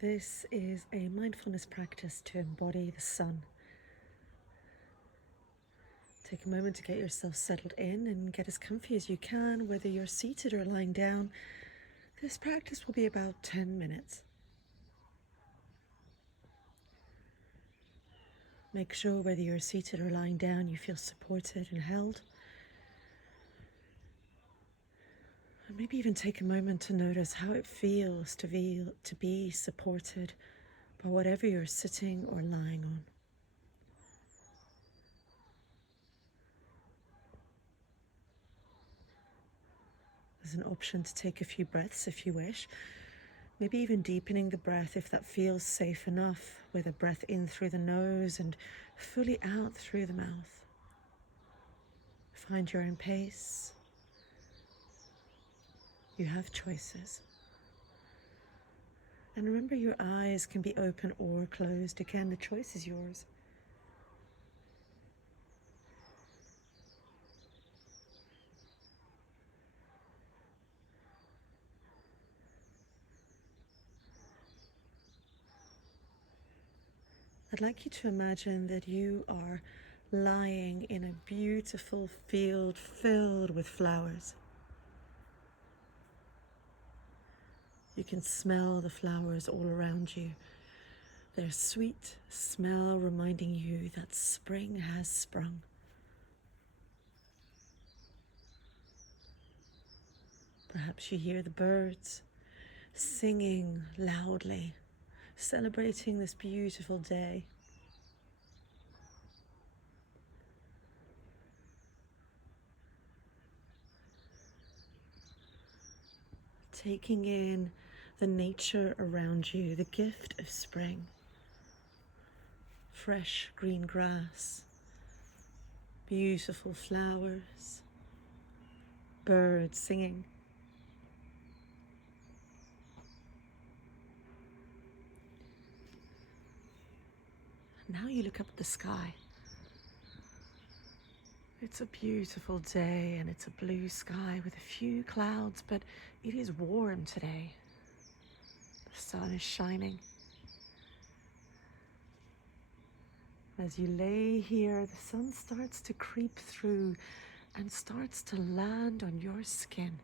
This is a mindfulness practice to embody the sun. Take a moment to get yourself settled in and get as comfy as you can, whether you're seated or lying down. This practice will be about 10 minutes. Make sure whether you're seated or lying down, you feel supported and held. And maybe even take a moment to notice how it feels to be supported by whatever you're sitting or lying on. There's an option to take a few breaths if you wish. Maybe even deepening the breath if that feels safe enough, with a breath in through the nose and fully out through the mouth. Find your own pace. You have choices. And remember, your eyes can be open or closed. Again, the choice is yours. I'd like you to imagine that you are lying in a beautiful field filled with flowers. You can smell the flowers all around you. Their sweet smell reminding you that spring has sprung. Perhaps you hear the birds singing loudly, celebrating this beautiful day. Taking in the nature around you, the gift of spring. Fresh green grass, beautiful flowers, birds singing. And now you look up at the sky. It's a beautiful day and it's a blue sky with a few clouds, but it is warm today. The sun is shining. As you lay here, the sun starts to creep through and starts to land on your skin.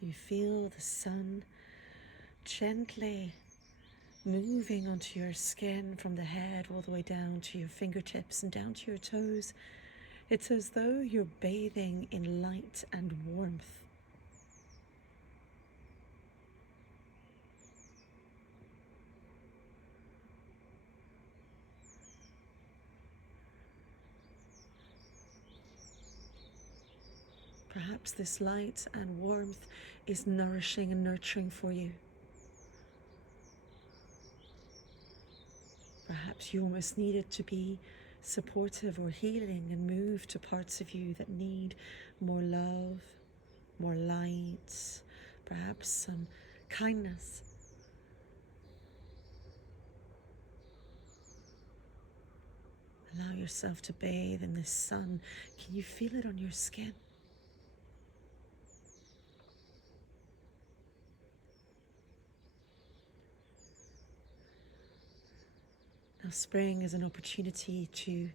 You feel the sun gently moving onto your skin from the head all the way down to your fingertips and down to your toes. It's as though you're bathing in light and warmth. Perhaps this light and warmth is nourishing and nurturing for you. Perhaps you almost need it to be supportive or healing and move to parts of you that need more love, more light, perhaps some kindness. Allow yourself to bathe in this sun. Can you feel it on your skin? Now, spring is an opportunity to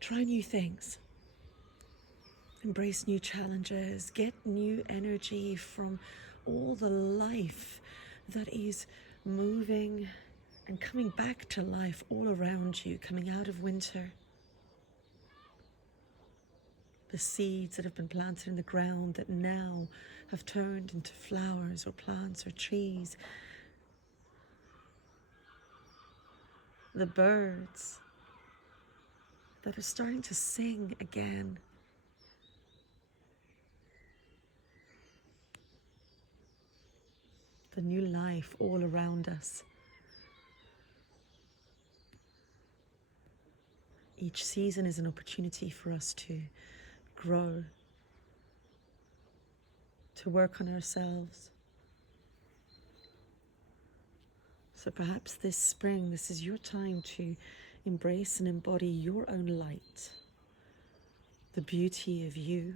try new things, embrace new challenges, get new energy from all the life that is moving and coming back to life all around you, coming out of winter. The seeds that have been planted in the ground that now have turned into flowers or plants or trees. The birds that are starting to sing again. The new life all around us. Each season is an opportunity for us to grow, to work on ourselves. So perhaps this spring, this is your time to embrace and embody your own light, the beauty of you,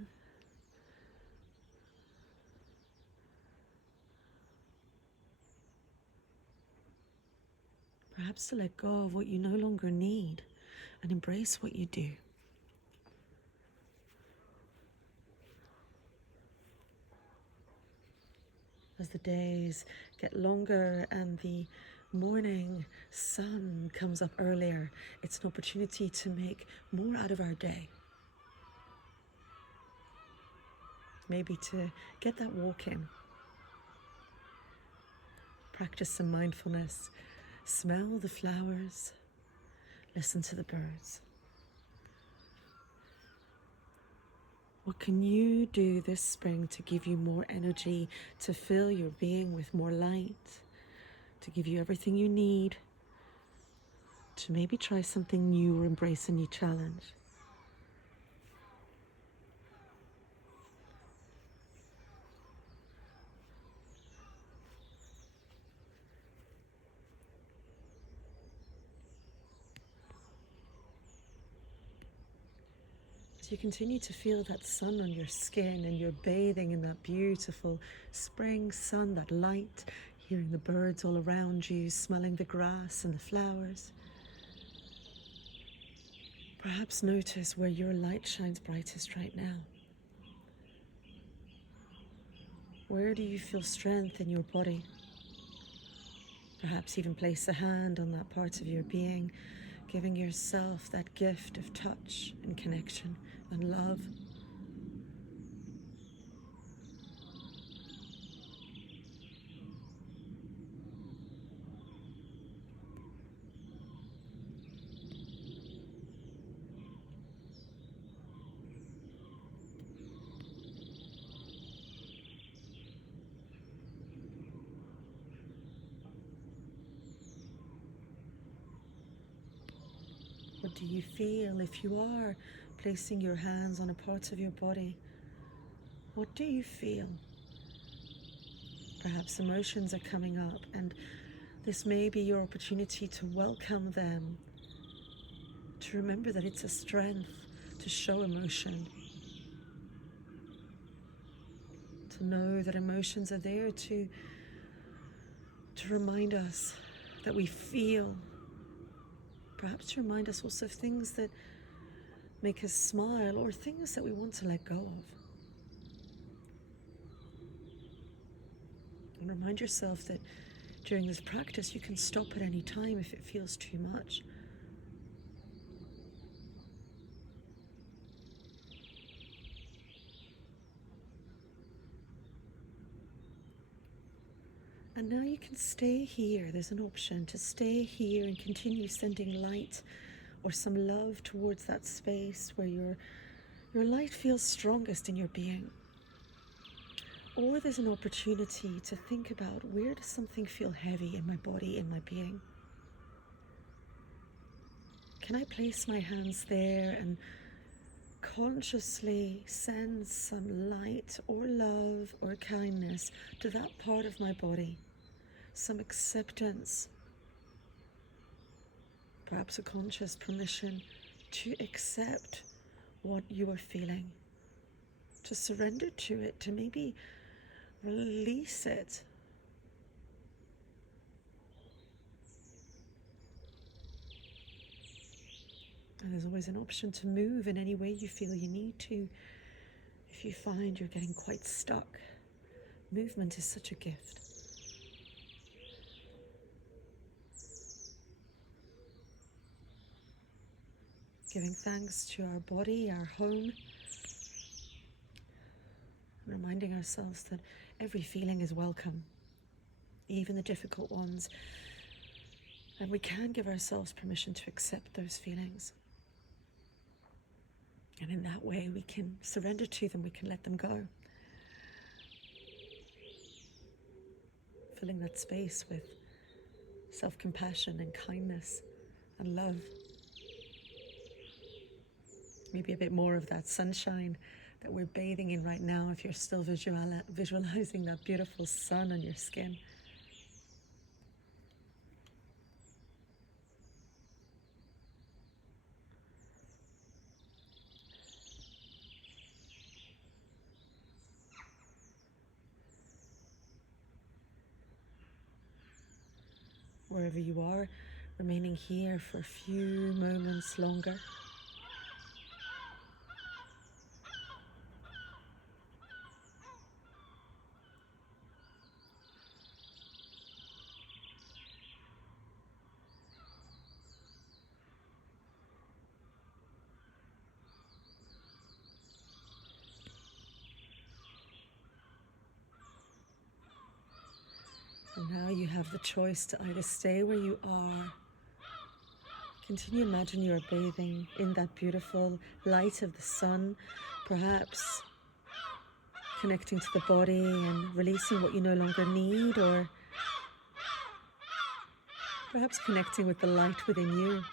perhaps to let go of what you no longer need and embrace what you do. As the days get longer and the morning sun comes up earlier, it's an opportunity to make more out of our day. Maybe to get that walk in. Practice some mindfulness. Smell the flowers. Listen to the birds. What can you do this spring to give you more energy, to fill your being with more light, to give you everything you need, to maybe try something new or embrace a new challenge? As you continue to feel that sun on your skin and you're bathing in that beautiful spring sun, that light, hearing the birds all around you, smelling the grass and the flowers, perhaps notice where your light shines brightest right now. Where do you feel strength in your body? Perhaps even place a hand on that part of your being, giving yourself that gift of touch and connection and love. What do you feel if you are placing your hands on a part of your body? What do you feel? Perhaps emotions are coming up, and this may be your opportunity to welcome them, to remember that it's a strength to show emotion, to know that emotions are there to remind us that we feel, perhaps to remind us also of things that make us smile or things that we want to let go of. And remind yourself that during this practice you can stop at any time if it feels too much. And now you can stay here. There's an option to stay here and continue sending light or some love towards that space where your light feels strongest in your being. Or there's an opportunity to think about, where does something feel heavy in my body, in my being? Can I place my hands there and consciously send some light or love or kindness to that part of my body? Some acceptance, perhaps a conscious permission to accept what you are feeling, to surrender to it, to maybe release it. And there's always an option to move in any way you feel you need to. If you find you're getting quite stuck, movement is such a gift. Giving thanks to our body, our home, reminding ourselves that every feeling is welcome, even the difficult ones. And we can give ourselves permission to accept those feelings. And in that way, we can surrender to them, we can let them go. Filling that space with self-compassion and kindness and love. Maybe a bit more of that sunshine that we're bathing in right now, if you're still visualizing that beautiful sun on your skin. Wherever you are, remaining here for a few moments longer. And now you have the choice to either stay where you are. Can you imagine you're bathing in that beautiful light of the sun, perhaps connecting to the body and releasing what you no longer need, or perhaps connecting with the light within you.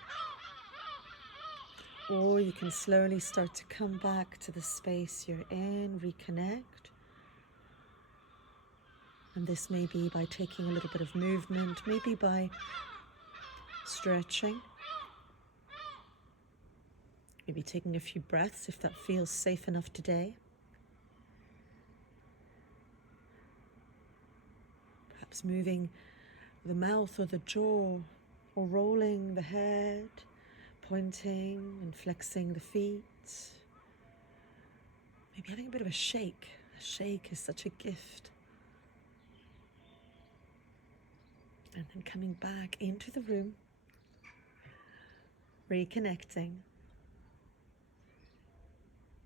Or you can slowly start to come back to the space you're in, reconnect. And this may be by taking a little bit of movement, maybe by stretching, maybe taking a few breaths if that feels safe enough today. Perhaps moving the mouth or the jaw, or rolling the head, pointing and flexing the feet. Maybe having a bit of a shake. A shake is such a gift. And then coming back into the room, reconnecting.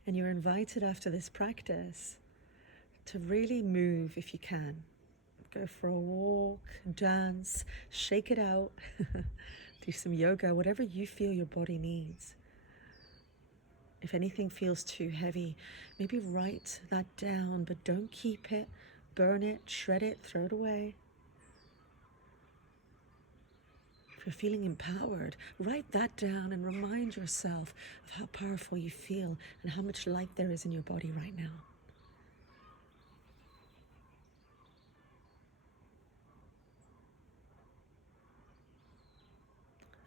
And you're invited after this practice to really move if you can. Go for a walk, dance, shake it out, do some yoga, whatever you feel your body needs. If anything feels too heavy, maybe write that down, but don't keep it, burn it, shred it, throw it away. If you're feeling empowered, write that down and remind yourself of how powerful you feel and how much light there is in your body right now.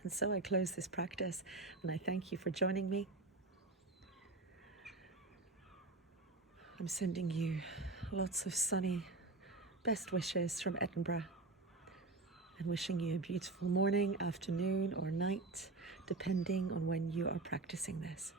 And so I close this practice, and I thank you for joining me. I'm sending you lots of sunny best wishes from Edinburgh, and wishing you a beautiful morning, afternoon, or night, depending on when you are practicing this.